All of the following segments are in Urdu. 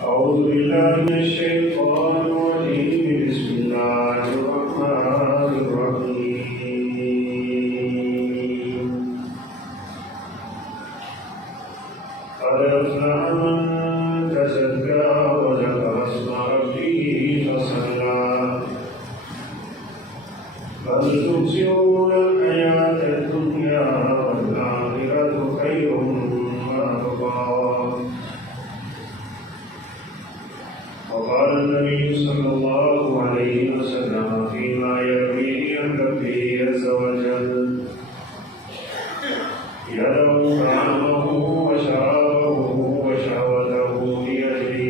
أعوذ بالله من الشيطان الرجيم بسم الله الرحمن الرحيم قد أفلح من تزكى وذكر اسم ربه فصلى بل تؤثرون الحياة الدنيا والآخرة خير وأبقى وقال النبي صلى الله عليه وسلم فيما يرويه عن ربه عز وجل يدعو طعامه وشرابه وشهوته بيده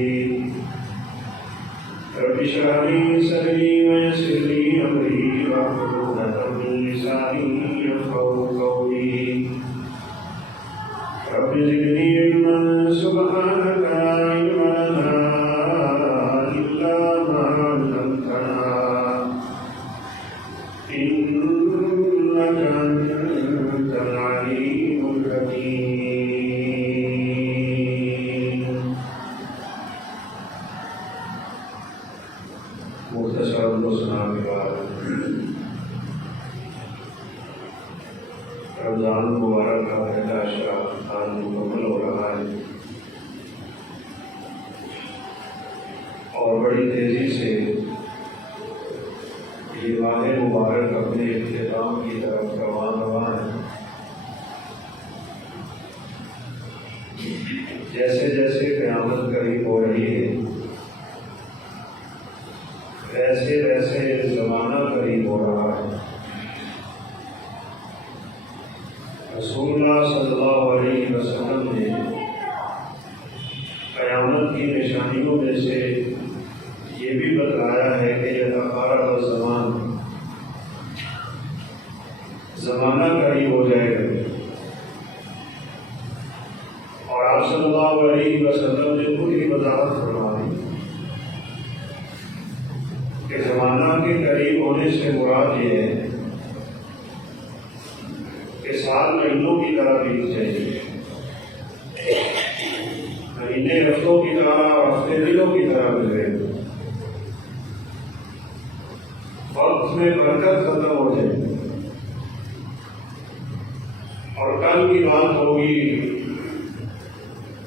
رب اشرح لي صدري ويسر لي امري واحلل عقدة من لساني يفقهوا قولي رب زدني علما سبحانك لا علم لنا إلا ما علمتنا إنك أنت العليم الحكيم. مختصر السلام کے بعد رمضان مبارک کا پہلا عشرہ آج مکمل ہو رہا ہے اور بڑی تیزی سے یہ ماہ مبارک اپنے اختتام کی طرف رواں ہے. جیسے جیسے قیامت قریب ہو رہی ہے ویسے ویسے زمانہ قریب ہو رہا ہے. رسول اللہ صلی اللہ علیہ وسلم نے قیامت کی نشانیوں میں سے یہ بھی بتلایا ہے کہ یتقارب الزمان، زمانہ قریب ہو جائے گا. اور آپ صلی اللہ علیہ وسلم نے خود ہی وضاحت فرمائی کہ زمانہ کے قریب ہونے سے مراد یہ ہے کہ سال مہینوں کی طرح بیت جائے گی، مہینے ہفتوں کی طرح اور ہفتے دنوں کی طرح گزرے گا. وقت میں برکت ختم ہو جائے گی اور کل کی بات ہوگی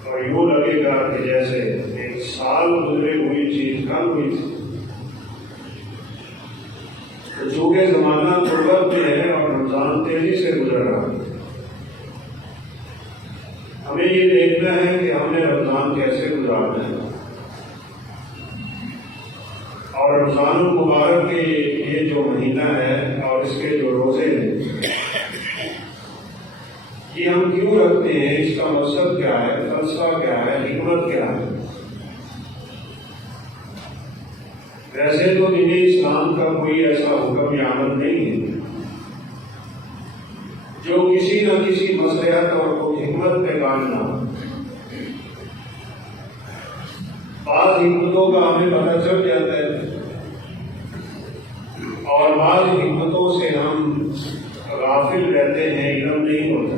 اور یوں لگے گا کہ جیسے ایک سال گزرے ہوئی چیز کل ہوئی تھی. چونکہ زمانہ غربت میں ہے اور رمضان تیزی سے گزر رہا ہے، ہمیں یہ دیکھنا ہے کہ ہم نے رمضان کیسے گزارنا ہے. اور رمضان المبارک کے یہ جو مہینہ ہے اور اس کے جو روزے ہیں یہ ہم کیوں رکھتے ہیں، اس کا مقصد کیا ہے، فلسفہ کیا ہے، حکمت کیا ہے. ویسے تو دین اسلام کا کوئی ایسا حکم یا عمل نہیں ہے جو کسی نہ کسی مصلحت اور حکمت پہ کام نہ ہو. بعض حکمتوں کا ہمیں پتہ چل جاتا ہے اور بعض حکمتوں سے ہم غافل رہتے ہیں، علم نہیں ہوتا.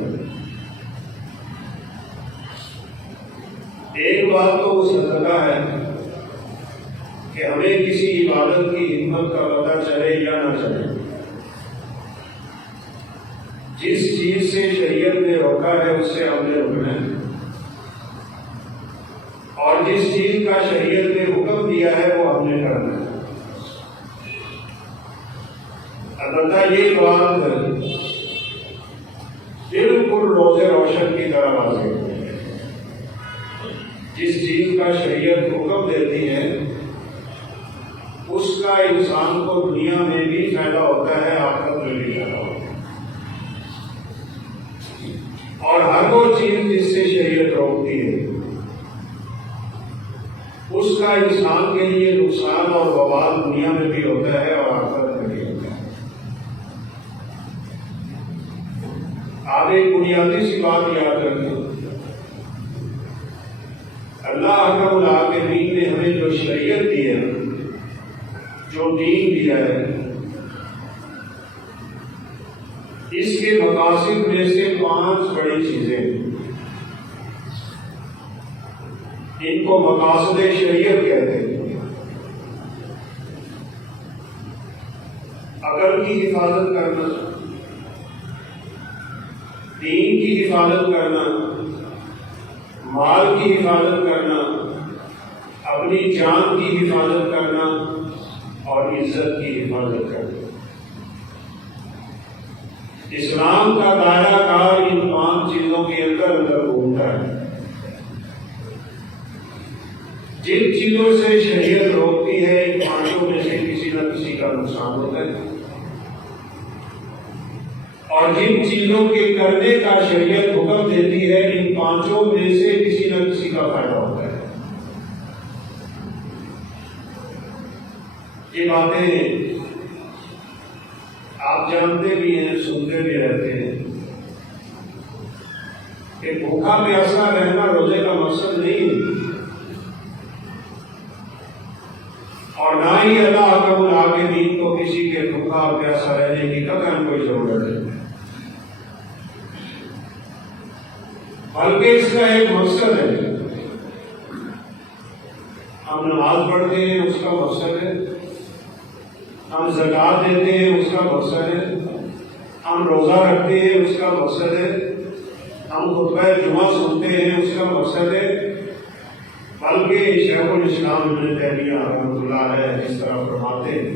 ایک بات تو سچتا ہے کہ ہمیں کسی عبادت کی حکمت کا پتہ چلے یا نہ چلے، جس چیز سے شریعت نے روکا ہے اس سے ہم نے رکنا ہے اور جس چیز کا شریعت نے حکم دیا ہے وہ ہم نے کرنا ہے. البتہ یہ بات بالکل روزے روشن کی طرح واضح ہے، جس چیز کا شریعت حکم دیتی ہے اس کا انسان کو دنیا میں بھی فائدہ ہوتا ہے، آخرت میں بھی فائدہ ہوتا ہے. اور ہر وہ چیز جس سے شریعت روکتی ہے اس کا انسان کے لیے نقصان اور وبال دنیا میں بھی ہوتا ہے اور آخرت میں بھی ہوتا ہے. آپ ایک بنیادی سی بات یاد رکھیں، اللہ رب العالمین نے ہمیں جو شریعت دی ہے، جو دین دیا ہے، اس کے مقاصد میں سے 5 بڑی چیزیں. ان کو مقاصد شریعت کہتے ہیں۔ عقل کی حفاظت کرنا، دین کی حفاظت کرنا، مال کی حفاظت کرنا، اپنی جان کی حفاظت کرنا اور عزت کی حفاظت کرنا۔ اسلام کا دائرہ کار ان 5 چیزوں کے اندر گھومتا ہے۔ جن چیزوں سے شریعت روکتی ہے ان 5 میں سے کسی نہ کسی کا نقصان ہوتا ہے، اور جن چیزوں کے کرنے کا شریعت حکم دیتی ہے ان 5 میں سے کسی نہ کسی کا فائدہ ہوتا ہے۔ یہ باتیں آپ جانتے بھی ہیں، سنتے بھی رہتے ہیں کہ بھوکا پیاسا رہنا روزے کا مقصد نہیں ہے، اور نہ ہی اللہ حکم العالمین دین کو کسی کے بھوکا پیاسا رہنے کی قطعاً کوئی ضرورت ہے، بلکہ اس کا ایک مقصد ہے۔ ہم نماز پڑھتے ہیں اس کا مقصد ہے، ہم زکوٰۃ دیتے ہیں اس کا مقصد ہے، ہم روزہ رکھتے ہیں اس کا مقصد ہے، ہم خطبہ جمعہ سنتے ہیں اس کا مقصد ہے، بلکہ شیخ الاسلام ابن تیمیہ رحمۃ اللہ علیہ اس طرح فرماتے ہیں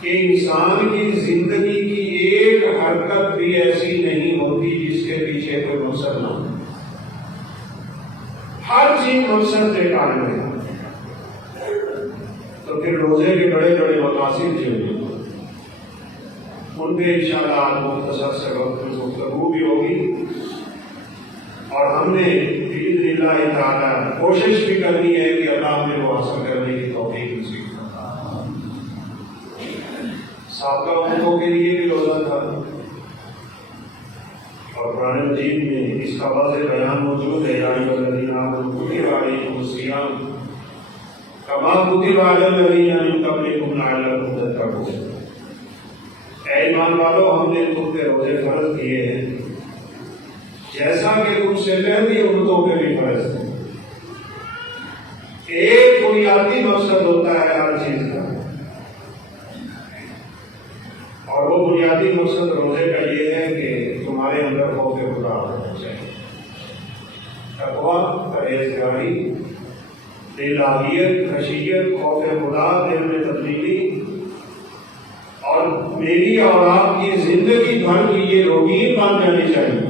کہ انسان کی زندگی کی ایک حرکت بھی ایسی نہیں ہوتی جس کے پیچھے کوئی مقصد نہ ہو، ہر چیز مقصد سے قائم ہے۔ تو پھر روزے کے بڑے بڑے مقاصد جو ہیں ان پہ انشاءاللہ آج مختصر سے وقت میں گفتگو بھی ہوگی، اور ہم نے باذن اللہ تعالی کوشش بھی کرنی ہے کہ اللہ ہمیں وہ حاصل کرنے کی توفیق نصیب فرمائے۔ سابقہ امتوں کے لیے بھی روزہ تھا، اور قرآن مجید میں اس کا واضح بیان موجود ہے، یا ایھا الذین آمنوا کتب علیکم الصیام کما کتب علی الذین من قبلکم لعلکم تتقون۔ اے ایمان والو، ہم نے تم پہ روزے فرض کیے ہیں جیسا کہ تم سے پہلی امتوں پہ بھی فرض تھے۔ ایک بنیادی مقصد ہوتا ہے ہر چیز کا، اور وہ بنیادی مقصد روزے کا یہ ہے کہ تمہارے اندر خوف خدا ہونا چاہیے، تقویٰ، پرہیزگاری، الہیت، خشیت، خوف خدا، دل میں تبدیلی، اور میری اور آپ کی زندگی بھر کی یہ روٹین بن جانی چاہیے۔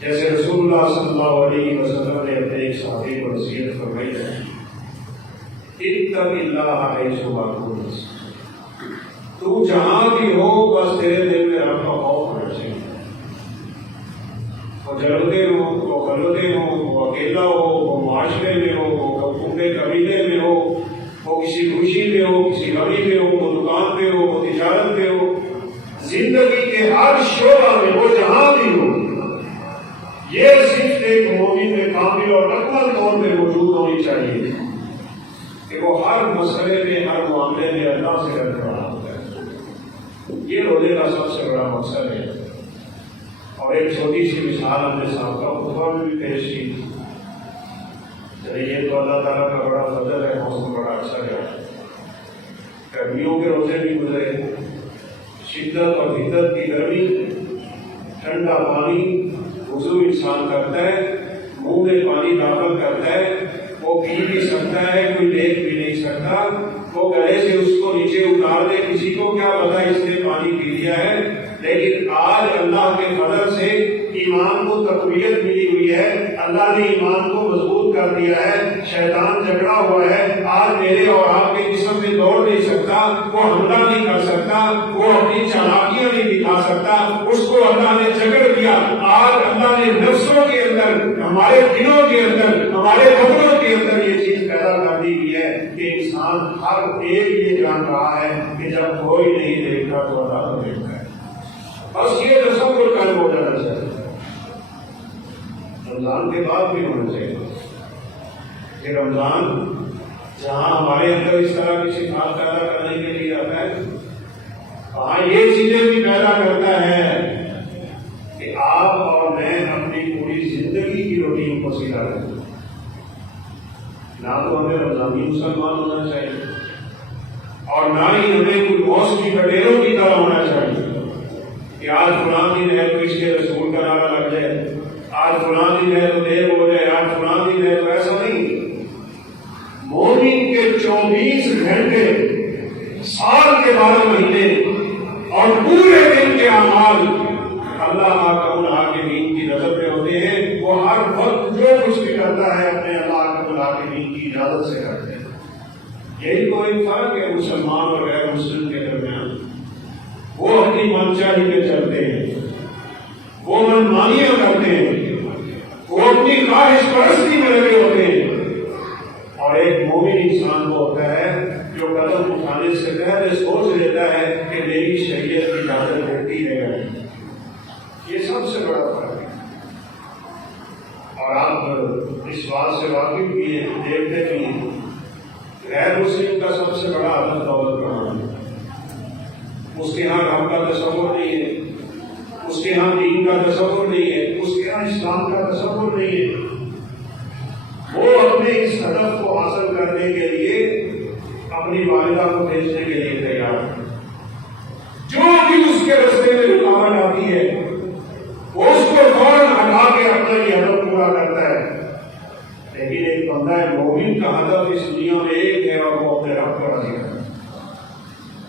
جیسے رسول اللہ صلی اللہ علیہ وسلم نے اپنے ایک صحابی کو نصیحت فرمائی ہے، اتق اللہ حیث ما کنت، تو جہاں بھی ہو بس تیرے دل میں رب کا خوف ہونا چاہیے۔ وہ جلدے ہو، وہ خلوتیں ہو، وہ اکیلا ہو، وہ معاشرے میں ہو، وہ پورے قبیلے میں ہو، وہ کسی خوشی میں ہو، کسی غمی میں ہو، وہ دکان پہ ہو، وہ تجارت پہ ہو، زندگی کے ہر شعبہ میں وہ جہاں بھی ہو، یہ صرف ایک مومن میں کامل اور اکمل طور پہ موجود ہونی چاہیے کہ وہ ہر مسئلے میں، ہر معاملے میں اللہ سے ڈر رہا ہوتا ہے۔ یہ روزے کا سب سے بڑا مقصد ہے۔ اور ایک چھوٹی سی مثال ہم نے سابقہ خطبہ میں بھی پیش کی، یہ تو اللہ تعالیٰ کا بڑا فضل ہے، موسم بڑا اچھا گیا، گرمیوں کے روزے بھی گزرے، شدت اور حدت کی گرمی، ٹھنڈا پانی وضو انسان کرتا ہے، منہ میں پانی داخل کرتا ہے، وہ پی بھی سکتا ہے، کوئی دیکھ بھی نہیں سکتا، وہ گلے سے اس کو نیچے اتار دے، کسی کو کیا پتا اس نے پانی پی لیا ہے۔ لیکن آج اللہ کے فضل سے ایمان کو تقویت ملی ہوئی ہے، اللہ نے ایمان کو مضبوط کر دیا ہے، شیطان جھگڑا ہوا ہے، آج میرے اور آپ کے جسم میں دوڑ نہیں سکتا، وہ حملہ نہیں کر سکتا، وہ اپنی چالاکیاں نہیں دکھا سکتا، اس کو اللہ نے جھگڑ دیا۔ آج اللہ نے نفسوں کے اندر، ہمارے دلوں کے اندر، ہمارے بدنوں کے اندر یہ چیز پیدا کر دی گئی ہے کہ انسان ہر ایک یہ جان رہا ہے کہ جب کوئی نہیں دیکھتا تو اللہ تو دیکھتا ہے۔ بس یہ تصور قائم ہو جانا چاہیے، رمضان کے بعد بھی ہونا چاہیے کہ رمضان جہاں ہمارے اندر اس طرح کی صفات پیدا کرنے کے لیے آتا ہے، وہاں یہ چیزیں بھی پیدا کرتا ہے کہ آپ اور میں اپنی پوری زندگی زندگی کی روٹین کو سیدھا کریں. نہ تو ہمیں رمضانی مسلمان ہونا چاہیے اور نہ ہی ہمیں کوئی موسمی بٹیروں کی طرح ہونا چاہیے کہ آج فلاں دن ہے تو اس کے رسول کا نعرہ لگ جائے, آج فلاں دن ہے تو دیر ہو جائے, آج فلاں دن ہے تو ایسا نہیں. مومن کے 24 گھنٹے, سال کے 12 مہینے اور پورے دن کے اعمال اللہ حاکم الحاکمین کی نظر میں ہوتے ہیں. وہ ہر وقت جو کچھ بھی کرتا ہے اپنے اللہ حاکم الحاکمین کی اجازت سے کرتے ہیں. یہی تو ایک فرق ہے مسلمان اور غیر مسلم کے درمیان. وہ اپنی منچاہی پہ چلتے ہیں, وہ منمانیاں کرتے ہیں, وہ اپنی خواہش پرستی میں لگے ہوتے ہیں. اور ایک مومن انسان کو ہوتا ہے جو قدم اٹھانے سے پہلے سوچ لیتا ہے کہ میری شریعت کی اجازت دیتی ہے. یہ سب سے بڑا فرق ہے. اور آپ اس بات سے واقف بھی ہیں, دیکھتے بھی ہیں, غیر مسلم کا سب سے بڑا عدد دولت کہاں ہے. اس کے ہاں رب کا تصور نہیں ہے, اس کے ہاں دین کا تصور نہیں ہے, اس کے ہاں اسلام کا تصور نہیں ہے. وہ اپنے اس ہدف کو حاصل کرنے کے لیے اپنی والدہ کو بھیجنے کے لیے تیار ہے. جو بھی اس کے رستے میں رکاوٹ آتی ہے وہ اس کو فوراً ہٹا کے اپنا یہ ہدف پورا کرتا ہے. لیکن ایک بندہ مومن کا ہدف اس دنیا میں ایک ہے اور وہ اپنے رب کو راضی کرتا ہے.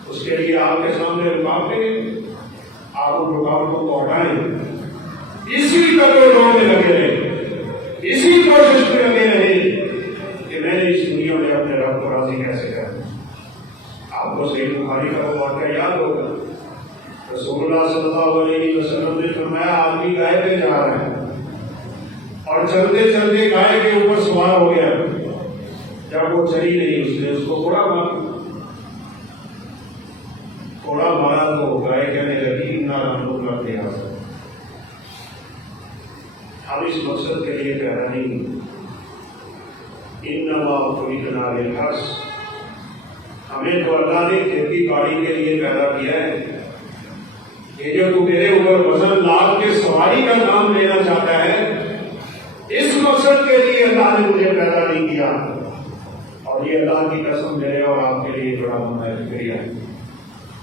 اس کے لیے آپ کے سامنے رکاوٹیں, آپ ان رکاوٹوں کو ہٹائیں. اسی قدروں میں لگے رہے, اسی کوشش میں لگے رہے کہ میں نے اس دنیا میں اپنے رب کو راضی کیسے کروں. آپ کو صحیح بخاری کا وہ واقعہ یاد ہوگا. رسول اللہ صلی اللہ علیہ وسلم نے فرمایا آدمی گائے پہ جا رہا ہے اور چلتے چلتے گائے کے اوپر سوار ہو گیا. جب وہ چلی نہیں اس نے اس کو تھوڑا مارا تو گائے کہنے لگی نہ ہم لوگ نہ دے. ہم اس مقصد کے لیے پیدا نہیں, انما خلقنا للحرث, ہمیں تو اللہ نے کھیتی باڑی کے لیے پیدا کیا ہے. یہ جو تو میرے اوپر وزن لاد کے سواری کا نام لینا چاہتا ہے, اس مقصد کے لیے اللہ نے مجھے پیدا نہیں کیا. اور یہ اللہ کی قسم میرے اور آپ کے لیے بڑا ممنوع فکریہ ہے.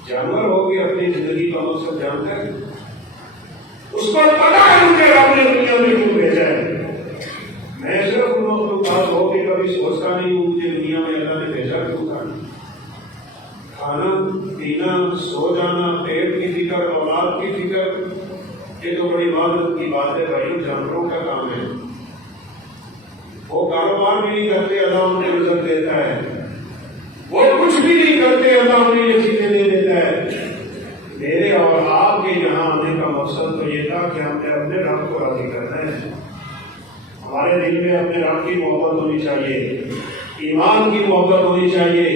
جانور ہو کے اپنی زندگی کا مقصد جانتا ہے, اس کو پتا ہے مجھے رب نے دنیا میں کیوں بھیجا ہے. میں صرف ان مخلوقات ہو کے کبھی سوچتا نہیں ہوں مجھے دنیا میں اللہ نے بھیجا کیوں تھا. کھانا پینا, سو جانا, پیٹ کی فکر, اولاد کی فکر, یہ تو بڑی عبادت کی بات ہے بھائی. جانوروں کا کام ہے. وہ کاروبار بھی نہیں کرتے, اللہ انہیں رزق دیتا ہے. وہ کچھ بھی نہیں کرتے, اللہ انہیں یہ چیزیں دے دیتا ہے. میرے اور آپ کے یہاں آنے کا مقصد تو یہ تھا کہ ہم نے اپنے رب کو راضی کرنا ہے. ہمارے دل میں اپنے رب کی محبت ہونی چاہیے, ایمان کی محبت ہونی چاہیے,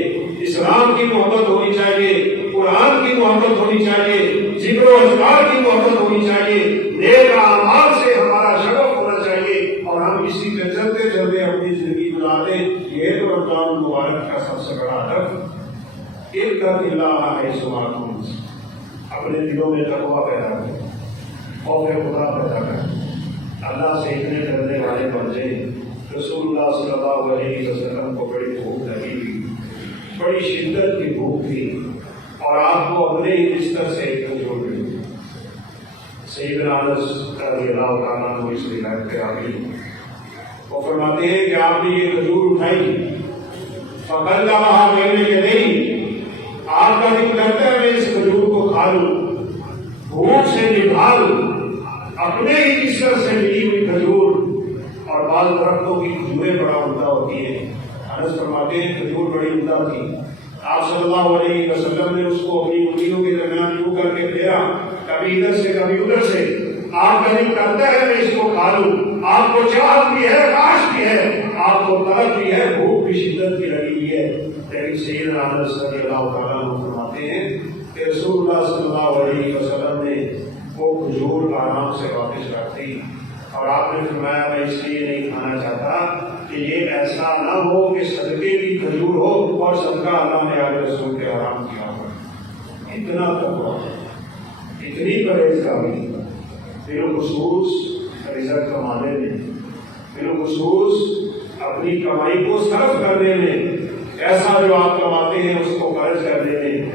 اسلام کی محبت ہونی چاہیے, قرآن کی محبت ہونی چاہیے, ذکر و اذکار کی محبت ہونی چاہیے, نیک اعمال سے ہمارا شغف ہونا چاہیے. اور ہم اسی کے چلتے چلتے اپنی زندگی گزار دیں. یہ تو رمضان مبارک کا سب سے بڑا ہدف. اپنے دلوں میں تقویٰ پیدا کریں, خوف خدا پیدا کریں, اللہ سے اتنے ڈرنے والے بن جائیں. رسول اللہ صلی اللہ علیہ وسلم کو بڑی بھوک لگی تھی, بڑی شدت کی بھوک تھی, اور آپ کو اپنے ہی بستر سے ایک کھجور ملی. سیدنا انس رضی اللہ تعالیٰ عنہ اس روایت کے راوی وہ فرماتے ہیں کہ آپ نے یہ کھجور اٹھائی, فقلبها بین یدیہ, آپ کا دل کرتا ہے میں اس کھجور کو کھا لوں, بھوک سے نبھال. اپنے ہی بستر سے ملی ہوئی کھجور, اور بعض درختوں کی کھجوریں بڑا عمدہ ہوتی ہیں. انس فرماتے ہیں کھجور بڑی عمدہ تھی. آپ صلی اللہ علیہ وسلم نے اس کو اپنی انگلیوں کے درمیان یوں کر کے پھیرا, کبھی ادھر سے کبھی ادھر سے. آپ کا دل کرتا ہے میں اس کو کھا لوں. آپ کو چاہت بھی ہے, خواہش بھی ہے, آپ کو طلب بھی ہے, بھوک بھی شدت بھی لگی ہوئی ہے. لیکن سیدنا انس رضی اللہ تعالیٰ عنہ فرماتے ہیں کہ رسول اللہ صلی اللہ علیہ وسلم نے وہ کھجور آرام سے واپس رکھ دی, اور آپ نے فرمایا میں اس لیے نہیں کھانا چاہتا کہ یہ ایسا نہ ہو کہ صدقے کی کھجور ہو اور صدقہ اللہ نے آگے رسول کے آرام کیا ہو. اتنا تقویٰ, اتنی پرہیزگاری, بالخصوص رزق کمانے میں، بالخصوص اپنی کمائی کو صرف کرنے میں، ایسا جو آپ کماتے ہیں اس کو خرچ کرنے میں،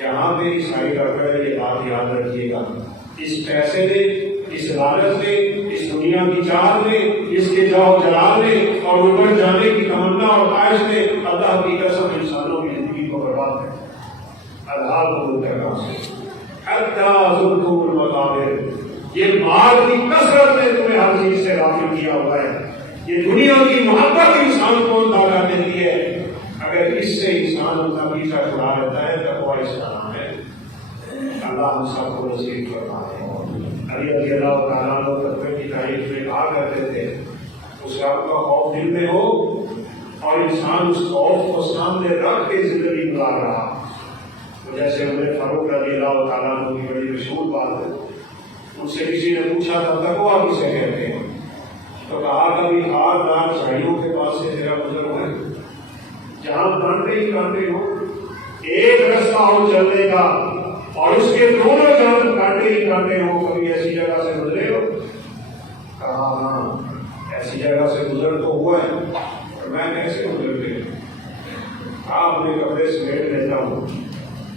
یہاں پہ عیسائی کا ہے، یہ بات یاد رکھیے گا۔ اس پیسے میں، اس لالچ میں، اس دنیا کی چاہت میں، اس کے جاؤ جلال میں اور اوپر جانے کی تمنا اور خواہش میں اللہ کی قسم انسانوں کی زندگی کو برباد ہے۔ اللہ کو کرنا حتیٰ زرتم المقابر، یہ مال کی کثرت نے تمہیں ہر چیز سے غافل کیا ہوا ہے۔ یہ دنیا کی محبت انسان کو داغا دیتی ہے، اگر اس سے انسان اپنا پیچھا چھڑا لیتا ہے تقویٰ اس کا نام ہے۔ اللہ ہم سب کو نصیب فرمائے۔ علی رضی اللہ تعالیٰ عنہ تقوی کی تعریف میں کہا کرتے تھے، اس رب کا خوف دل میں ہو اور انسان اس خوف کو سامنے رکھ کے زندگی گزار رہا، جیسے عمر فاروق رضی اللہ تعالیٰ عنہ کی بڑی مشہور بات ہے، ان سے کسی نے پوچھا تھا تقویٰ کسے کہتے ہیں، تو کہا کبھی خاردار جھاڑیوں کے پاس سے تیرا گزر ہے، جہاں کانٹے ہی کانٹے ہو، ایک رستہ ہو چلنے کا اور اس کے دونوں جانب کانٹے ہی کانٹے ہو، کبھی ایسی جگہ سے گزرے ہو؟ کہا ہاں ایسی جگہ سے گزر تو ہوا ہے، اور میں کیسے گزرتے ہیں؟ اپنے کپڑے سمیٹ لیتا ہوں،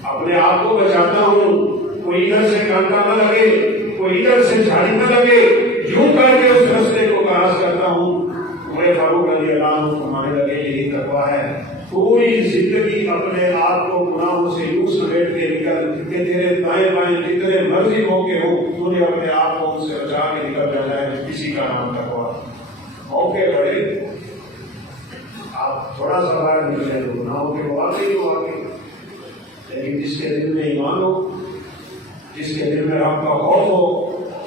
اپنے آپ کو بچاتا ہوں، کوئی ادھر سے کانٹا نہ لگے، کوئی ادھر سے جھاڑی نہ لگے، یوں کر کے اس رستے کو کراس کرتا ہوں۔ عمر فاروق رضی اللہ عنہ فرمانے لگے یہی تقویٰ ہے، پوری زندگی اپنے آپ کو گناہوں سے یوں سمیٹ کے نکل کہ تیرے دائیں بائیں جتنے مرضی موقع ہو تو نے اپنے آپ کو ان سے بچا کے نکل جانا ہے، اسی کا نام تقویٰ۔ موقع بڑے آپ تھوڑا سا باہر نکلے تو گناہوں کے واقعی ہی واقعی، لیکن جس کے دل میں ایمان ہو، جس کے دل میں رب کا خوف ہو،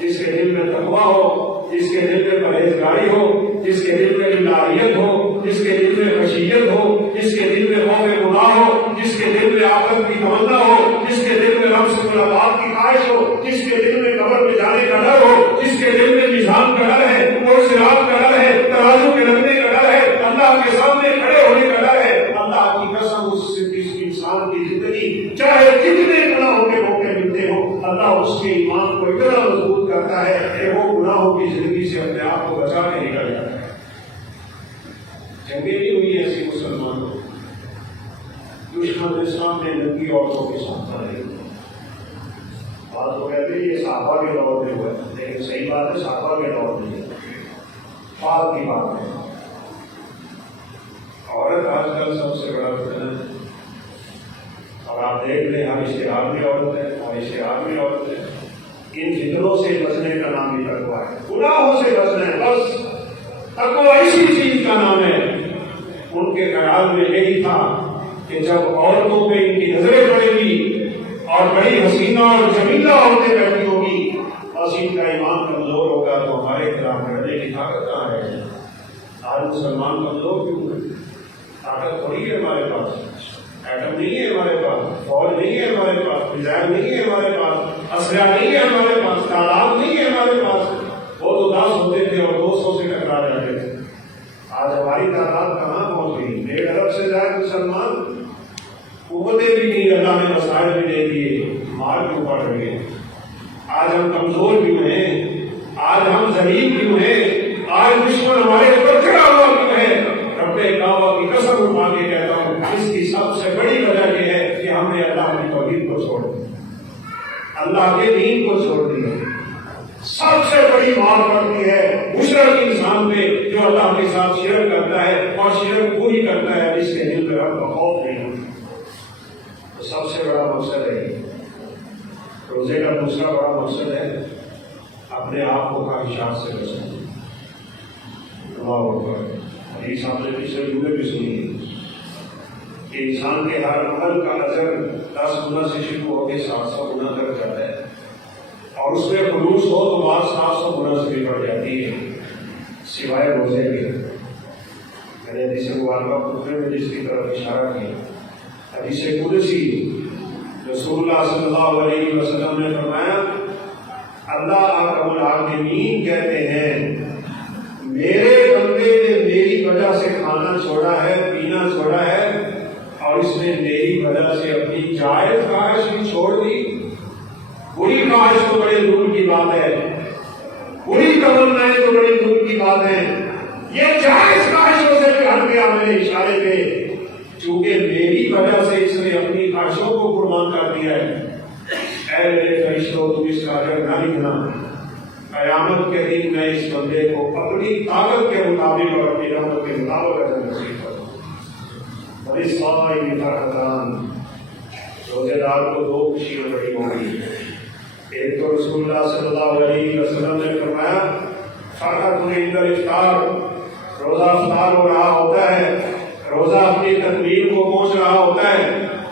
جس کے دل میں تقویٰ ہو، جس کے دل میں پرہیزگاری ہو، جس کے دل میں الہیت ہو، جس کے دل میں خشیت ہو، جس کے دل میں خوف گناہ ہو، جس کے دل میں آخرت کی تمنا ہو، جس کے دل میں رب سے ملاقات کی خواہش ہو، جس کے دل میں قبر میں جانے کا ڈر ہو، جس کے دل میں میزان کا ڈر ہے، اور صراط کا ڈر ہے، ترازو کے لگنے کا ڈر ہے، اللہ کے سامنے کھڑے ہونے کا ڈر ہے، اللہ کی قسم اس انسان کی زندگی چاہے کتنے گناہوں کے موقع ملتے ہو، اللہ اس کے ایمان کو اتنا مضبوط کرتا ہے کہ وہ گناہوں کی زندگی سے اپنے آپ کو بچا کے نکل جاتا ہے۔ جنگیں نہیں ہوئی ایسی مسلمانوں، دشمن اسلام نے ننگی عورتوں کے ساتھ لڑائی، بات تو کہتے ہیں یہ صحابہ کے دور میں ہوا ہے، لیکن صحیح بات ہے صحابہ کے دور میں بعد کی بات ہے۔ عورت آج کل سب سے بڑا فتنہ ہے، اور آپ دیکھ لیں ہر اشتہار میں عورت ہے، ہر اشتہار میں عورت ہے۔ ان فتنوں سے بچنے کا نام ہی تقویٰ ہے، گناہوں سے بچنا ہے، بس تقویٰ اسی چیز کا نام ہے۔ ان کے خیال میں یہی تھا کہ جب عورتوں پہ ان کی نظریں پڑیں گی اور بڑی حسینہ اور جمیلہ عورتیں بیٹھی ہوگی، بس ان کا ایمان کمزور ہوگا تو ہمارے خلاف لڑنے کی طاقت کہاں ہے؟ آج مسلمان کمزور کیوں ہے؟ طاقت تھوڑی ہے ہمارے پاس، ایٹم نہیں ہے ہمارے پاس، فوج نہیں ہے ہمارے پاس، میزائل نہیں ہے ہمارے پاس، اسلحہ نہیں ہے ہمارے پاس، تعداد نہیں ہے ہمارے پاس۔ وہ تو 10 ہوتے تھے اور 200 سے ٹکرا جاتے تھے، آج ہماری تعداد کہاں پہنچ گئی؟ 1.5 ارب سے زائد مسلمان، قوتیں بھی نہیں، اللہ نے وسائل بھی دے دیے، مار کیوں پڑ رہے ہیں؟ آج ہم کمزور کیوں ہیں؟ آج ہم ضعیف کیوں ہیں؟ آج دشمن ہمارے اوپر چڑھا ہوا کیوں ہے؟ رب کعبہ کی قسم اٹھا کے کہتا ہوں اس کی سب سے بڑی وجہ یہ ہے کہ ہم نے اللہ کی توحید کو چھوڑ دیا، اللہ کے دین کو چھوڑ دیا۔ سب سے بڑی مار پڑتی ہے مشرک انسان پہ جو اللہ کے ساتھ شرک کرتا ہے اور شرک پوری کرتا ہے، جس کے دل میں رب کا خوف نہیں ہوتا۔ تو سب سے بڑا مقصد ہے روزے کا، دوسرا بڑا مقصد ہے اپنے آپ کو خواہشات سے بچانا۔ اللہ اکبر۔ حدیث آپ نے پچھلے جمعے بھی سنی ہے کہ انسان کے ہر عمل کا اجر 10 گنا سے شروع ہو کے 700 گنا تک جاتا ہے، اور اس میں خلوص ہو تو بات 700 گنا سے بھی بڑھ جاتی ہے، سوائے روزے کے۔ میں نے حدیث مبارکہ خطبے میں جس کی طرف اشارہ کیا، حدیث قدسی، رسول اللہ صلی اللہ علیہ وسلم نے فرمایا، اللہ اکرم العالمین کہتے ہیں میرے بندے نے میری وجہ سے کھانا چھوڑا ہے، پینا چھوڑا ہے، اور اس نے میری وجہ سے اپنی جائز خواہش بھی چھوڑ دی۔ بری خواہش تو بڑے دور کی بات ہے، بری تمنائیں تو بڑی دور کی بات ہے، یہ جائز خواہشوں سے ہٹ گیا میرے اشارے پہ، چونکہ میری وجہ سے اس نے اپنی خواہشوں کو قربان کر دیا ہے۔ اے میرے فرشتوں، تم اس کا اجر نہ لکھنا، قیامت کے دن میں اس بندے کو اپنی طاقت کے مطابق اور اپنی رحمت کے مطابق اجر نصیب کروں۔ اور اس صائم فرحتان، روزے دار کو دو خوشیاں بڑی ہوگی۔ ایک تو رسول اللہ صلی اللہ علیہ وسلم نے فرمایا فرحت عند الافطار، روزہ افطار ہو رہا ہوتا ہے، روزہ اپنی تکمیل کو پہنچ رہا ہوتا ہے۔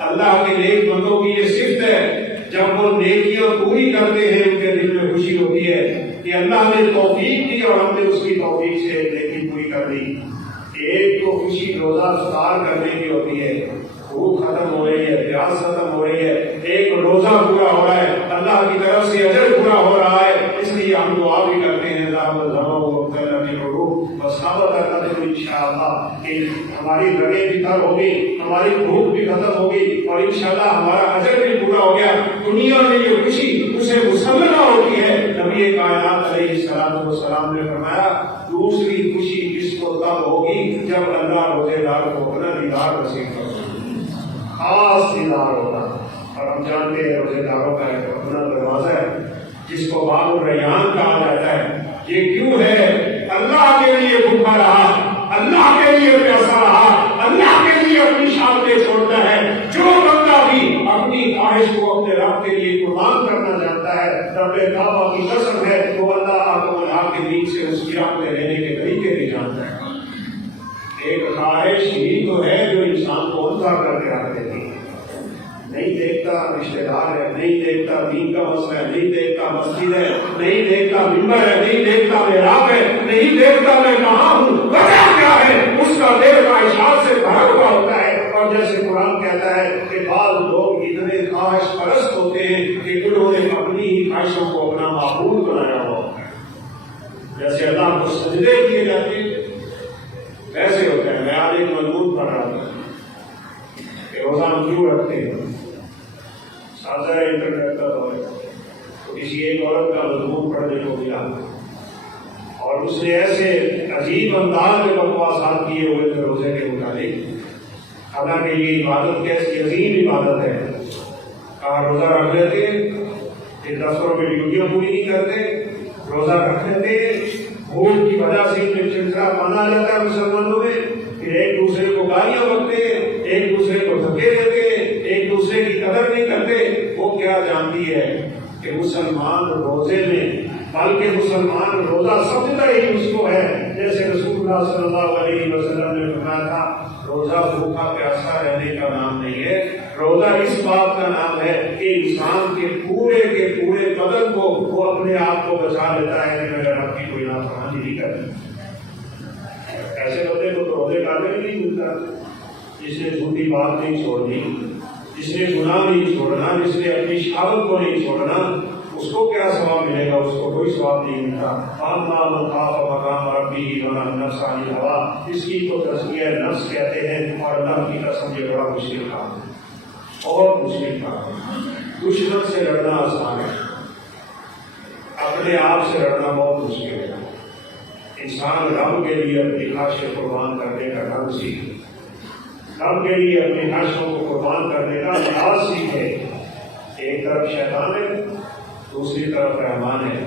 اللہ کے نیک بندوں کی یہ صفت ہے، جب وہ نیکیاں پوری کرتے ہیں ان کے دل میں خوشی ہوتی ہے کہ اللہ نے توفیق دی اور ہم نے اس کی توفیق سے نیکی پوری کر دی۔ ایک تو خوشی روزہ افطار کرنے کی ہوتی ہے، بھوک ختم ہو رہی ہے، پیاس ختم ہو رہی ہے، ایک روزہ پورا ہو رہا ہے، اللہ کی طرف سے اجر پورا ہو رہا ہے، اس لیے ہم دعا بھی کرتے ہیں انشاءاللہ کہ ہماری رگیں بھی تر ہوگی، ہماری بھوک بھی ختم ہوگی اور انشاءاللہ ہمارا اجر بھی پورا ہو گیا۔ دنیا میں یہ خوشی اسے مسلمہ ہوتی ہے۔ نبی کائنات علیہ السلام والسلام نے فرمایا دوسری خوشی اس کو تب ہوگی جب اللہ روزے دار کو اپنا دیدار نصیب کرے، خاص دیدار ہوگا۔ اور ہم جانتے ہیں روزے داروں کا ایک اپنا دروازہ ہے جس کو باب الریان کہا جاتا ہے۔ یہ کیوں ہے؟ اللہ کے لیے بھوکا رہا، اللہ کے لیے پیاسا رہا، اللہ کے لیے اپنی شانتیں چھوڑتا ہے۔ جو بندہ بھی اپنی خواہش کو اپنے رب کے لیے قربان کرنا چاہتا ہے، رب کعبہ کی قسم ہے وہ اللہ آدم اللہ کے دین سے اس کی راہ لینے کے طریقے بھی جانتا ہے۔ ایک خواہش ہی تو ہے جو انسان کو اندھا کر کے رکھ دیتی ہے۔ نہیں دیکھتا رشتے دار ہے، نہیں دیکھتا دین کا مسئلہ ہے، نہیں دیکھتا مسجد ہے، نہیں دیکھتا ممبر ہے، نہیں دیکھتا محراب ہے، نہیں دیکھتا میں کہاں ہوں، وجہ کیا ہے؟ اس کا دل خواہشات سے بھرا ہوا ہوتا ہے۔ اور جیسے قرآن کہتا ہے کہ بعض لوگ اتنے خواہش پرست ہوتے ہیں کہ انہوں نے اپنی ہی خواہشوں کو اپنا معبود بنایا ہوا ہوتا ہے۔ جیسے اللہ کو سجدے کیے جاتے ہیں ویسے ہوتا ہے۔ میں آج ایک مضمون پڑھ رہا تھا کہ روزہ ہم کیوں رکھتے ہیں، سازہ انٹرنیٹ کا دور ہے، تو کسی ایک عورت کا مضمون پڑھنے کو ملا اور اس نے ایسے عجیب انداز میں بکواسات کیے ہوئے تھے روزے کے متعلق۔ حالانکہ یہ عبادت کیسی عظیم عبادت ہے، کہا روزہ رکھ لیتے کہ دفتروں میں ڈیوٹیاں پوری نہیں کرتے، روزہ رکھ لیتے، بھوک کی وجہ سے چڑچڑا پانا آ جاتا ہے مسلمانوں میں، پھر ایک دوسرے کو گالیاں بکتے، ایک دوسرے کو دھکے دیتے، ایک دوسرے کی قدر نہیں کرتے۔ وہ کیا جانتی ہے کہ مسلمان روزے میں، بلکہ مسلمان روزہ سمجھتا ہی اس کو ہے، جیسے رسول اللہ صلی اللہ علیہ وسلم نے فرمایا تھا روزہ بھوکا پیاسا رہنے کا نام نہیں ہے، روزہ اس بات کا نام ہے کہ انسان کے پورے بدن کو وہ اپنے آپ کو بچا لیتا ہے کہ اگر آپ کی کوئی نافرمانی نہیں کرتی۔ ایسے بندے کو تو روزے کا نہیں ملتا جس نے جھوٹی بات نہیں چھوڑنی، جس نے گناہ نہیں چھوڑنا، جس نے اپنی شہوت کو نہیں چھوڑنا، اس کو کیا ثواب ملے گا؟ اس کو کوئی ثواب نہیں ملتا۔ فَأَمَّا مَنْ خَافَ مَقَامَ رَبِّهِ وَنَهَى النَّفْسَ عَنِ الْهَوَىٰ، اس کی تو تزکیہ نفس کہتے ہیں، اور اللہ کی قسم یہ بڑا مشکل کام ہے، بہت مشکل کام ہے۔ دشمن سے لڑنا آسان ہے، اپنے آپ سے لڑنا بہت مشکل ہے۔ انسان رب کے لیے اپنی خواہشیں قربان کرنے کا ڈھنگ سیکھے، رب کے لیے اپنی خواہشوں کو قربان کرنے کا انداز سیکھے۔ ایک طرف شیطان ہے، دوسری طرف رحمان ہے۔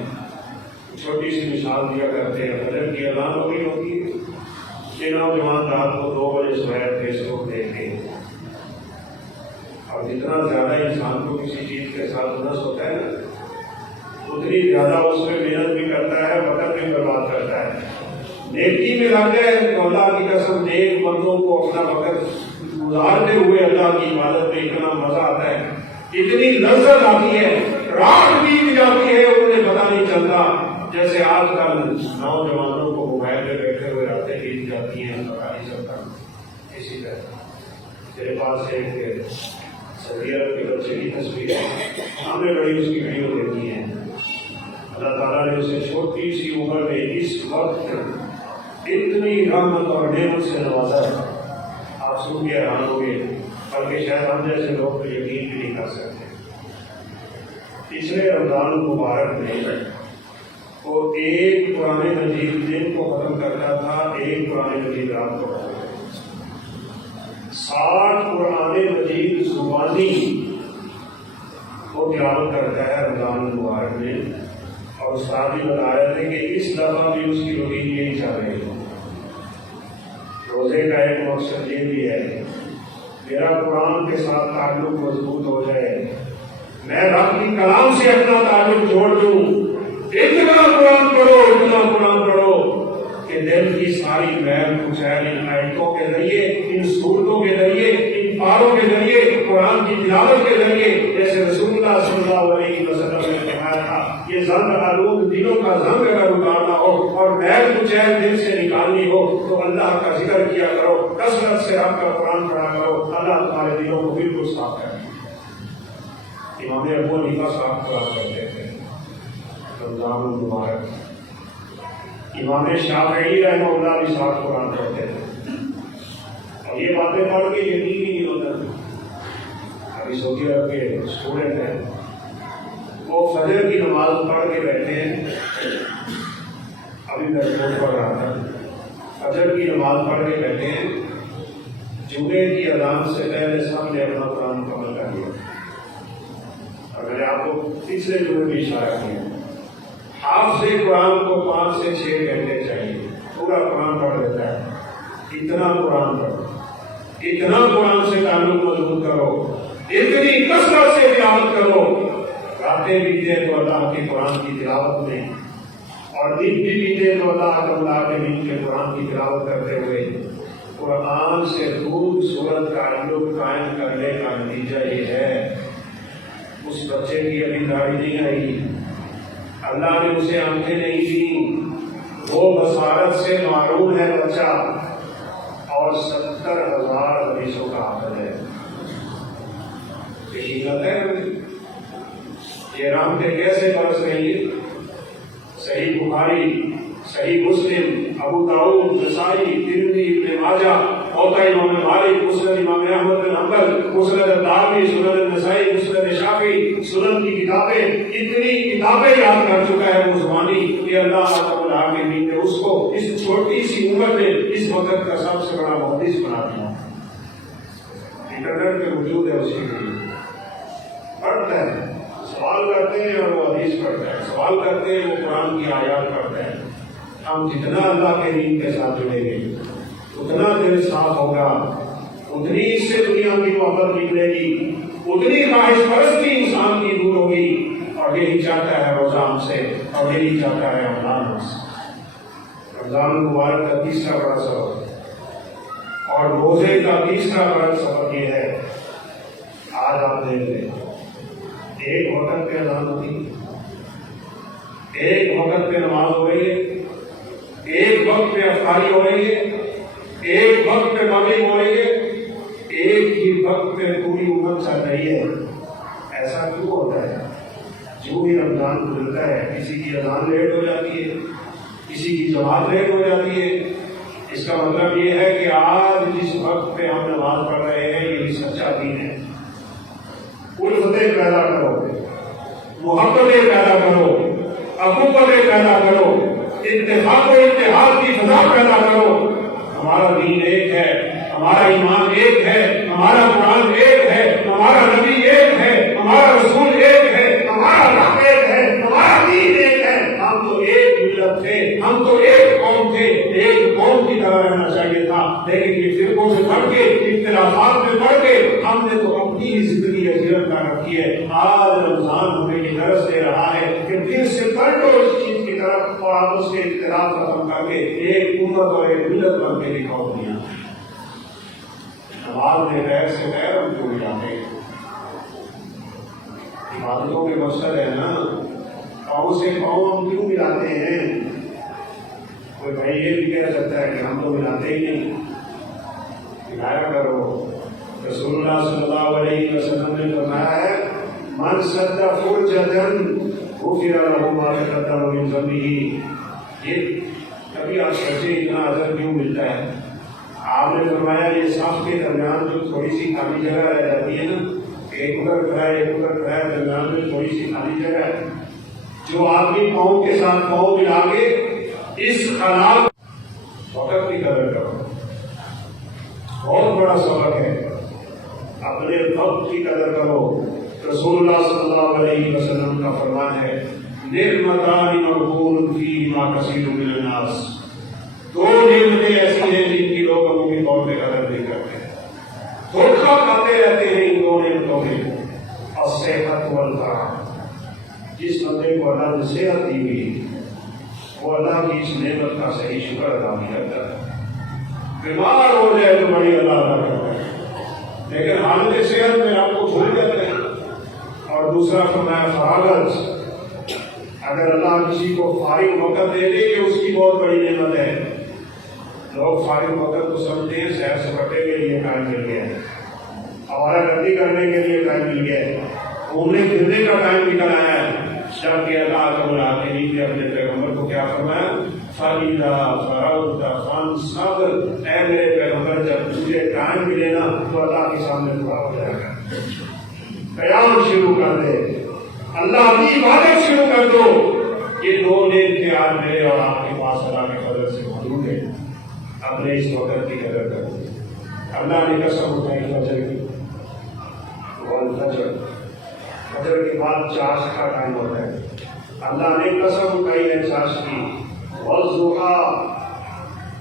چھوٹی سی مثال دیا کرتے ہیں، فجر کی اذان ہو گئی ہوتی ہے، یہ نوجوان رات کو 2 بجے صبح فیس بک دیکھتے ہیں، اور جتنا زیادہ انسان کو کسی چیز کے ساتھ انس ہوتا ہے نا، اتنی زیادہ اس میں محنت بھی کرتا ہے، وقت بھی برباد کرتا ہے۔ نیکی میں لگ جائے تو اللہ کی قسم نیک بندوں کو اپنا وقت گزارتے ہوئے اللہ کی عبادت میں اتنا مزہ آتا ہے، اتنی لذت آتی ہے، رات بیت جاتی ہے انہیں پتہ نہیں چلتا۔ جیسے آج کل نوجوانوں کو موبائل پہ بیٹھے ہوئے راتیں بیت جاتی ہیں، پتہ نہیں چلتا۔ اسی طرح میرے پاس ایک سعودی عرب کے بچے کی تصویر ہے، ہم نے بڑی اس کی ویڈیو دیکھی ہے۔ اللہ تعالیٰ نے اسے چھوٹی سی عمر میں اس وقت اتنی رحمت اور نعمت سے نوازا ہے، آپ سن کے حیران ہوں گے، بلکہ شاید ہم جیسے لوگ تو یقین بھی نہیں کر سکتے۔ پچھلے رمضان المبارک میں وہ ایک قرآن مجید دن کو ختم کرتا تھا، ایک قرآن مجید رات کو ختم کرتا تھا۔ 60 قرآن مجید زبانی وہ تلاوت کرتا ہے رمضان المبارک میں، اور ساتھ ہی بتا رہے تھے کہ اس دفعہ بھی اس کی روٹین یہی چل رہی ہے۔ روزے کا ایک مقصد یہ بھی ہے میرا قرآن کے ساتھ تعلق مضبوط ہو جائے، میں رب کی کلام سے اپنا تعلق جوڑ دوں، اتنا قرآن پڑھو کہ دل کی ساری میل کچیل ان آیتوں کے ذریعے، ان صورتوں کے ذریعے، ان پاروں کے ذریعے، قرآن کی تلاوت کے ذریعے، جیسے رسول اللہ صلی اللہ علیہ وسلم نے فرمایا تھا یہ زنگ آلود دلوں کا زنگ اگر اتارنا ہو اور میل کچیل دل سے نکالنی ہو تو اللہ کا ذکر کیا کرو، کثرت سے رب کا قرآن پڑھا کرو، اللہ تمہارے دلوں کو بالکل صاف کر دے۔ امام ابو حنیفہ صاحب قرآن کرتے تھے رمضان المبارک، امام شافعی رحمہ اللہ بھی صاحب قرآن کرتے تھے، اور یہ باتیں پڑھ کے یقین ہی نہیں ہوتا۔ ابھی سعودی عرب کے اسٹوڈنٹ ہیں، وہ فجر کی نماز پڑھ کے بیٹھے ہیں، ابھی میں رپورٹ پڑھ رہا تھا، فجر کی نماز پڑھ کے بیٹھے ہیں، جمعے کی اذان سے پہلے سب نے اپنا قرآن مکمل کر لیا، اور میں نے آپ کو تیسرے جمعے بھی اشارہ کیا، حافظ قرآن کو 5 سے 6 گھنٹے چاہیے، پورا قرآن پڑھ لیتا ہے، اتنا قرآن پڑھو، اتنا قرآن سے تعلق مضبوط کرو، اتنی کثرت سے تلاوت کرو، راتیں بیتے تو اللہ کے قرآن کی تلاوت میں، اور دن بھی بیتے تو اللہ کے دن کے قرآن کی تلاوت کرتے ہوئے قرآن سے خوبصورت تعلق قائم کرنے کا نتیجہ یہ ہے اس بچے کی ابھی داڑھی نہیں آئی، اللہ نے اسے آنکھیں نہیں دی، وہ بصارت سے معروم ہے بچہ، اور 70,000 حدیثوں کا حافظ ہے۔ یہی غلط ہے، یہ رحمتیں کیسے برس رہی ہیں؟ صحیح بخاری، صحیح مسلم، ابو داؤد، نسائی، ترمذی، ابن ماجہ، موطا امام مالک، مسند امام احمد بن حنبل، مسند دارمی، سنن النسائی، مسند شافعی، سنن کی کتابیں، اتنی کتابیں یاد کر چکا ہے وہ زبانی کہ اللہ رب العالمین نے اس کو اس چھوٹی سی عمر میں اس وقت کا سب سے بڑا محدث بنا دیا۔ انٹرنیٹ پہ موجود ہے، اسی کے لیے پڑھتا ہے، سوال کرتے ہیں اور وہ حدیث پڑھتا ہے، سوال کرتے ہیں وہ قرآن کی آیات پڑھتا ہے۔ ہم جتنا اللہ کے دین کے ساتھ جڑیں گے اتنا دل صاف ہوگا، اتنی اس سے دنیا کی محبت نکلے گی، اتنی خواہش پرستی انسان کی دور ہوگی، اور یہی چاہتا ہے روزہ ہم سے، اور یہی چاہتا ہے رمضان ہم سے۔ رمضان مبارک کا تیسرا بڑا سبق اور روزے کا تیسرا بڑا سبق یہ ہے، آج آپ دیکھ لیں ایک وقت پہ اذان ہوتی، ایک وقت پہ نماز ہو رہی ہے، ایک وقت پہ افطاری ہو رہی ہے، ایک وقت پہ مغرب ہو رہی ہے، ایک ہی وقت پہ پوری امت چل رہی ہے۔ ایسا کیوں ہوتا ہے؟ جو بھی رمضان گزرتا ہے کسی کی اذان لیٹ ہو جاتی ہے، کسی کی جماعت لیٹ ہو جاتی ہے، اس کا مطلب یہ ہے کہ آج جس وقت پہ ہم نماز پڑھ رہے ہیں یہی سچا دین ہے۔ الفتیں پیدا کرو، محبتیں پیدا کرو، اخوتیں پیدا کرو، اتفاق و اتحاد کی فضا پیدا کرو۔ ہمارا دین ایک ہے، ہمارا ایمان ایک ہے، ہمارا قرآن ایک ہے، ہمارا نبی ایک ہے، ہمارا رسول ایک ہے، ہمارا رب ایک ہے، ہمارا دین ایک ہے۔ ہم تو ایک ملت تھے، ہم تو ایک قوم تھے، ایک قوم کی طرح رہنا چاہیے تھا، لیکن یہ فرقوں سے بڑھ کے، اختلافات میں بڑھ کے ہم نے تو اپنی ہی زندگی اجرت کر رکھی ہے۔ آج رمضان ہمیں یہ درس دے رہا ہے کہ پھر سے پلٹو اس چیز کی طرف اور آپ اس کے اختلاف ختم کر کے ایک امت اور ایک ملت بن کے دکھاؤ دیا۔ نماز میں غیر سے غیر ہم جڑ جاتے ہیں، عبادتوں کے مقصد ہے نا، قوم سے قوم ہم کیوں ملاتے ہیں؟ کوئی بھائی یہ بھی کہہ سکتا ہے کہ ہم تو ملاتے ہی نہیں، ملایا کرو۔ رسول اللہ صلی اللہ علیہ وسلم نے فرمایا ہے من سد فرجۃ غفر له ما تقدم من ذنبه۔ یہ کبھی آپ سوچیں اتنا اجر کیوں ملتا ہے؟ آپ نے فرمایا یہ صف کے درمیان جو تھوڑی سی خالی جگہ رہ جاتی ہے نا، ایک ادھر کھڑا ہے ایک ادھر کھڑا ہے، درمیان میں تھوڑی سی خالی جگہ ہے، جو آدمی پاؤں کے ساتھ پاؤں ملا کے اس خراب وقت کی قدر کرو. بہت بڑا سبق ہے. اپنے وقت کی قدر کرو. رسول اللہ صلی اللہ علیہ وسلم کا فرمان ہے نعمتان مغبون فیہما کثیر من الناس. دو نعمتیں ایسی ہیں جن کی لوگ عمومی طور پہ قدر نہیں کرتے. دھوکہ کھاتے رہتے ہیں ان دو نعمتوں میں. الصحت والفراغ. جس بندے کو اللہ نے صحت دی ہوئی وہ اللہ کی اس نعمت کا صحیح شکر ادا نہیں کرتا ہے. بیمار ہو جائے تو بڑی اللہ ادا کرتا ہے لیکن حالت صحت میں آپ کو بھول جاتے ہیں. اور دوسرا فرمایا فراغت. اگر اللہ کسی کو فارغ وقت دے دے کہ اس کی بہت بڑی نعمت ہے. لوگ فارغ وقت کو سمجھتے ہیں سیر سپاٹے کے لیے ٹائم مل گیا ہے, آوارہ گردی کرنے کے لیے ٹائم مل گیا ہے, گھومنے پھرنے کا ٹائم نکل آیا ہے. جبکہ اللہ تعالیٰ آتے ہی نے اپنے پیغمبر کو کیا فرمایا فَإِذَا فَرَغْتَ فَانْصَبْ. اے میرے پیغمبر جب تجھے ٹائم ملے نا تو اللہ کے سامنے دعا ہو جائے گا. قیام شروع کر دے, اللہ کی عبادت شروع کر دو. یہ دو نعمتیں آج میرے اور آپ کے پاس اللہ کے فضل سے موجود ہے. اپنے اس وقت کی قدر کرو. اللہ نے قسم اٹھائی فجر کی, والفجر. فجر کے بعد چاش کا ٹائم ہوتا ہے. اللہ نے قسم اٹھائی ہے چاش کی. والضحیٰ.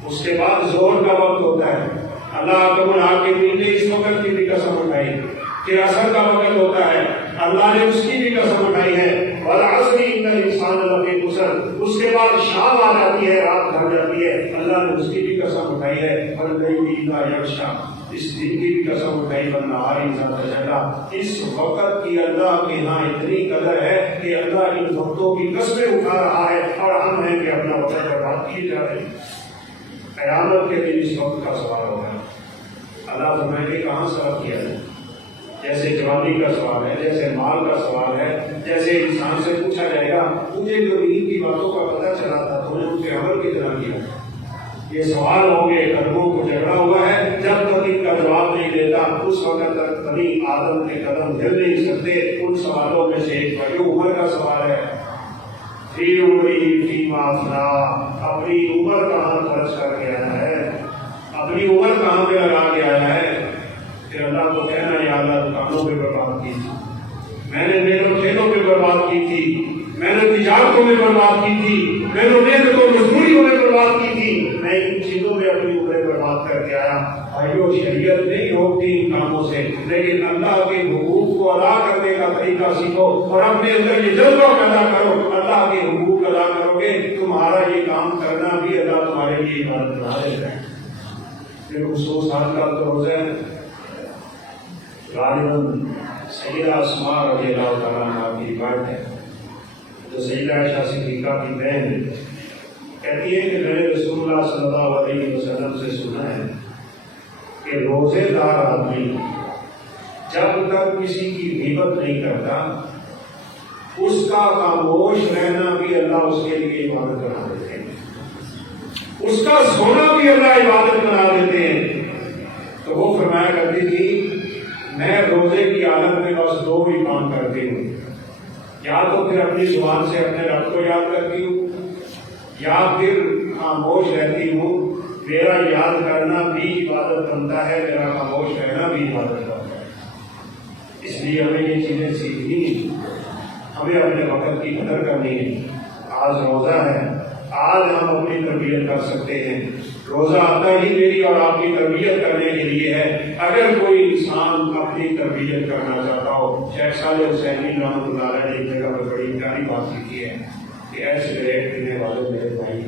اس کے بعد زہر کا وقت ہوتا ہے. اللہ تمہیں آ کے نے اس وقت کی بھی قسم اٹھائی کہ عصر کا وقت ہوتا ہے. اللہ نے اس کی بھی قسم اٹھائی ہے. والعصر ان الانسان لفی خسر. اس کے بعد شام آ جاتی ہے, رات ڈھل جاتی ہے. اللہ نے اس کی بھی قسم اٹھائی ہے. واللیل اذا یغشی. اس دن کی بھی قسم اٹھائی. والنہار اذا تجلی. اس وقت کی اللہ کے یہاں اتنی قدر ہے کہ اللہ ان وقتوں کی قسمیں اٹھا رہا ہے اور ہم ہیں کہ اپنا وقت برباد کیے جا رہے ہیں. قیامت کے دن اس وقت کا سوال ہوگا. اللہ فرمائے کہ کہاں سوال کیا ہے. جیسے جوانی کا سوال ہے, جیسے مال کا سوال ہے, جیسے انسان سے پوچھا جائے گا تجھے جو دین کی باتوں کا پتہ چلا تھا تو نے ان سے عمل کتنا کیا. یہ سوال ہوں گے. قدموں کو جھگڑا ہوا ہے. جب تک ان کا جواب نہیں دیتا اس وقت تک بنی آدم کے قدم ہل نہیں سکتے. ان سوالوں میں سے ایک بڑی عمر کا سوال ہے. فی عمری فیما افنا. اپنی عمر کہاں خرچ کر کے آیا ہے, اپنی عمر کہاں پہ لگا کے آیا ہے. پھر اللہ کو کہنا یا اللہ دکانوں پہ برباد کی تھی, میں نے میرے کھیلوں پہ برباد کی تھی, میں نے تجارتوں میں برباد کی تھی, میں نے محنتوں مزدوریوں میں برباد کی تھی. میں ان چیزوں میں اپنی عمریں برباد کر کے آیا. بھائیو شریعت نہیں روکتی ان کاموں سے, لیکن اللہ کے حقوق کو ادا کرنے کا طریقہ سیکھو اور اپنے اندر یہ جذبہ پیدا کرو. اللہ کے حقوق ادا کرو گے تمہارا یہ کام کرنا بھی اللہ تمہارے لیے عبادت بنا دیتا ہے. پھر خصوص آج کل تو روزہ غالباً سیدہ اسماء رضی اللہ تعالیٰ عنہ کی روایت ہے جو سیدہ عائشہ صدیقہ کی بہن کہتی ہے کہ میں نے رسول اللہ صلی اللہ علیہ وسلم سے سنا ہے کہ روزے دار آدمی جب تک کسی کی غیبت نہیں کرتا اس کا خاموش رہنا بھی اللہ اس کے لیے عبادت بنا دیتے ہیں, اس کا سونا بھی اللہ عبادت بنا دیتے ہیں. تو وہ فرمایا کرتی تھی میں روزے کی حالت میں بس دو ہی کام کرتی ہوں, یا تو پھر اپنی زبان سے اپنے رب کو یاد کرتی ہوں یا پھر خاموش رہتی ہوں. میرا یاد کرنا بھی عبادت بنتا ہے, میرا خاموش رہنا بھی عبادت بنتا ہے. اس لیے ہمیں یہ چیزیں سیکھنی ہیں, ہمیں اپنے وقت کی قدر کرنی ہے. آج روزہ ہے, آج ہم اپنی تربیت کر سکتے ہیں. روزہ آتا ہی میری اور آپ کی تربیت کرنے کے لیے ہے. اگر کوئی انسان اپنی تربیت کرنا چاہتا ہو, شیخ صالح حسینی رحمۃ اللہ علیہ نے ایک جگہ پر بڑی پیاری بات لکھی ہے کہ اے سگریٹ پینے والے میرے بھائی,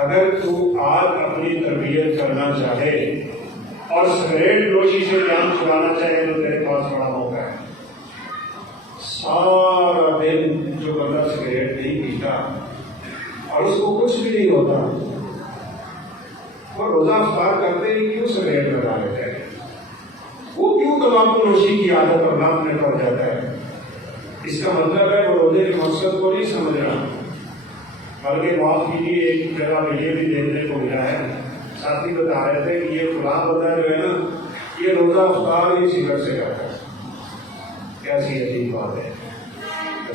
اگر تو آج اپنی تربیت کرنا چاہے اور سگریٹ نوشی سے جان چھڑانا چاہے تو تیرے پاس بڑا موقع ہے. سارا دن جو بندہ سگریٹ نہیں پیتا اور اس کو کچھ بھی نہیں ہوتا, وہ روزہ افطار کرتے ہی کیوں سگریٹ لگا لیتے ہیں, وہ کیوں تمباکو نوشی کی عادت اور نام میں پڑ جاتا ہے. اس کا مطلب ہے وہ روزے کے مقصد کو نہیں سمجھ رہا. بلکہ معاف کیجیے ایک جگہ پہ یہ بھی دیکھنے کو ملا ہے, ساتھی بتا رہے تھے کہ یہ فلاں بندہ جو ہے نا یہ روزہ افطار ہی سگریٹ سے کرتا ہے. کیسی عجیب بات ہے.